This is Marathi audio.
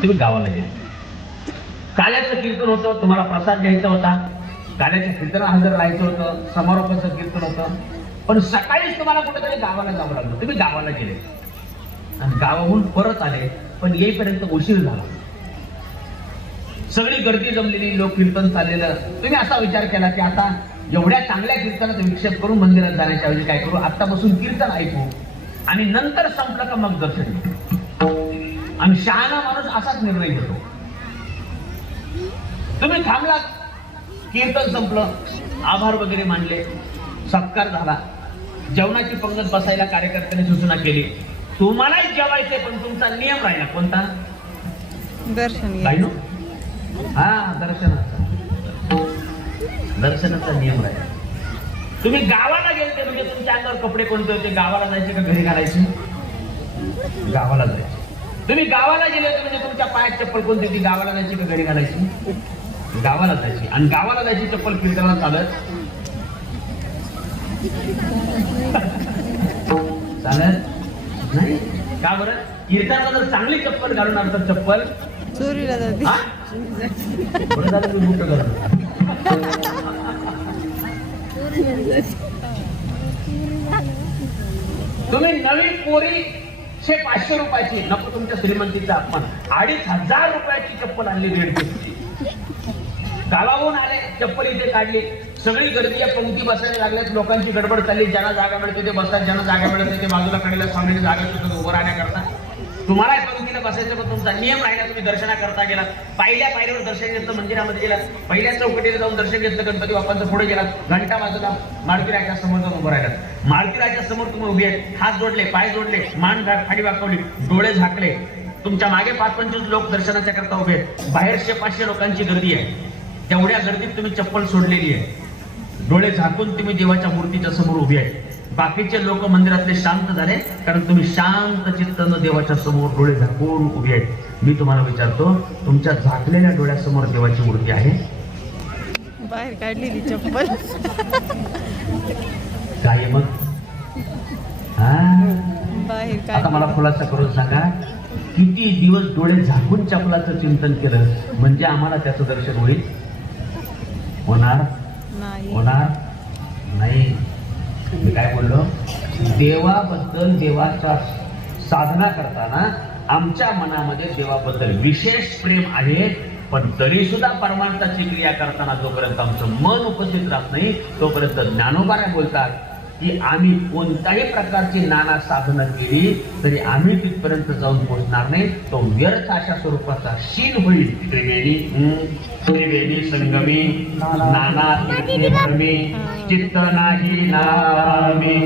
तुम्ही गावाला गेले. काल्याचं कीर्तन होतं, तुम्हाला प्रसाद घ्यायचा होता, काल्याच्या कीर्तन हजर राहायचं होतं, समारोपाचं कीर्तन होतं, पण सकाळीच तुम्हाला कुठेतरी गावाला जावं लागलं. तुम्ही गावाला गेले आणि गावाहून परत आले, पण येईपर्यंत उशीर झाला. सगळी गर्दी जमलेली, लोक कीर्तन चाललेलं. तुम्ही असा विचार केला की आता एवढ्या चांगल्या कीर्तनात विक्षेप करून मंदिरात जाण्याच्या ऐवजी काय करू, आता बसून कीर्तन ऐकू आणि नंतर संपलं का मग दर्शन घेऊ. आणि शहाणा माणूस असाच निर्णय घेतो. तुम्ही थांबलात, कीर्तन संपलं, आभार वगैरे मानले, सत्कार झाला, जेवणाची पंगत बसायला कार्यकर्त्यांनी सूचना केली. तुम्हालाही जेवायचे, पण तुमचा नियम राहिला कोणता? दर्शन काय नो? हा, दर्शनाचा नियम राहिला. तुम्ही गावाला गेलते म्हणजे तुमच्या अंगावर कपडे कोणते होते? गावाला जायचे का घरी घालायचे? गावाला जायचे. तुम्ही गावाला गेले होते म्हणजे तुमच्या पायात चप्पल कोणती होती? गावाला जायची का घरी घालायची? गावाला जायची. आणि गावाला जायची चप्पल कीर्तनाला चालत चालत नाही का बरं? कीर्तनाला जर चांगली चप्पल घालून आलं तर चप्पल चोरीला जाते. तुम्ही नवी पोरी 500 रुपयाची, नको तुमच्या श्रीमंतीचा अपमान, 2500 रुपयाची चप्पल आणली, रेड दिवशी गावाहून आले, चप्पल इथे काढली, सगळी गर्दी या पंक्ती बसायला लागल्यात, लोकांची गडबड चालली. ज्यांना जागा मिळते ते बसतात, ज्यांना जागा मिळत नाही ते बाजूला काढायला सावलीची जागा सुद्धा उभं राहण्याकरता. तुम्हाला पंक्तीला बसायचं, पण तुमचा नियम राहिला. तुम्ही दर्शना करता गेलात, पहिल्या पायरीवर दर्शन घेतलं, मंदिरामध्ये गेलात, पहिल्या चौकटीला जाऊन दर्शन घेतलं, गणपती बाप्पांचं पुढे गेलात, घंटा वाजवला, मारुतीराजाच्या समोर जाऊन उभं राहिलात. मारुतीराजाच्या समोर तुम्ही उभे आहेत, हात जोडले, पाय जोडले, मान खाली वाकवली, डोळे झाकले. तुमच्या मागे 5-25 लोक दर्शनाच्या करता उभे आहेत. बाहेर 100-500 लोकांची गर्दी आहे. तेवढ्या गर्दीत तुम्ही चप्पल सोडलेली आहे, डोळे झाकून तुम्ही देवाच्या मूर्तीच्या समोर उभे आहे. बाकीचे लोक मंदिरातले शांत झाले, कारण तुम्ही शांत चित्तानं देवाच्या समोर डोळे झाकून उभे आहेत. मी तुम्हाला विचारतो, तुमच्या झाकलेल्या डोळ्यासमोर देवाची मूर्ती आहे? बाहेर काढलेली चप्पल काय मग? बाहेर आता मला खुलासा करून सांगा, किती दिवस डोळे झाकून चपलाचं चिंतन केलं म्हणजे आम्हाला त्याचं दर्शन होईल? होणार? होणार नाही. मी काय बोललो? देवाबद्दल, देवाचा साधना करताना आमच्या मनामध्ये देवाबद्दल विशेष प्रेम आहे, पण तरी सुद्धा परमार्थाची क्रिया करताना जोपर्यंत आमचं मन उपस्थित राहत नाही तोपर्यंत ज्ञानोबा बोलतात की आम्ही कोणत्याही प्रकारची नाना साधना केली तरी आम्ही तिथपर्यंत जाऊन पोहोचणार नाही. तो व्यर्थ अशा स्वरूपाचा शील होईल. त्रिवेणी संगमी नाना तीर्थे चित्त नाही नामी.